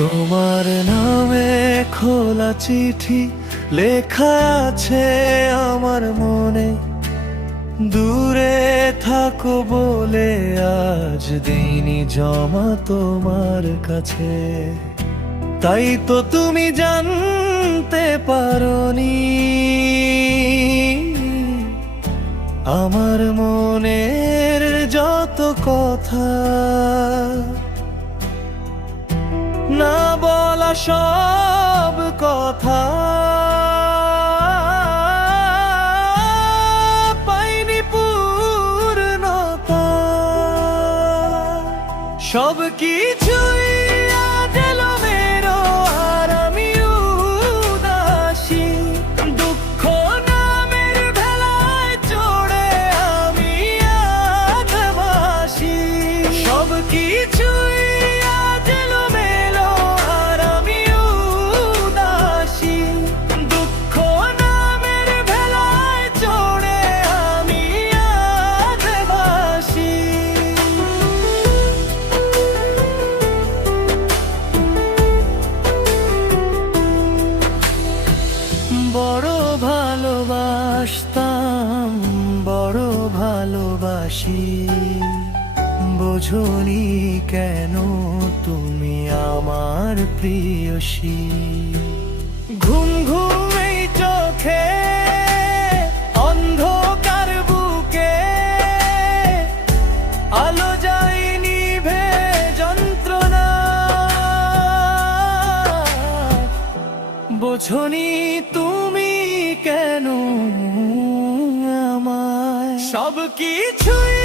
তোমার নামে খোলা চিঠি লেখা আছে আমার মনে, দূরে থাকো বলে আজ দিনই জমা তোমার কাছে। তাই তো তুমি জানতে পারোনি আমার মনের যত কথা, না বলা সব কথা পাইনি পূর্ণতা। সব কিছুই আজ এলোমেলো আর আমি উদাসী, দুঃখ নামের ভেলায় চড়ে আমি আজ ভাসি। সব কিছুই আজ এলোমেলো আর আমি উদাসী, দুঃখ নামের ভেলায় চড়ে আমি আজ ভাসি। বড় ভালোবাসতাম, বড় ভালোবাসি, বোঝনি কেন তুমি আমার প্রিয়সী। ঘুম ঘুম এই চোখে, অন্ধকার বুকে, আলো যায় নিভে যন্ত্রণা। বোঝনি তুমি কেন আমায়, সব কিছুই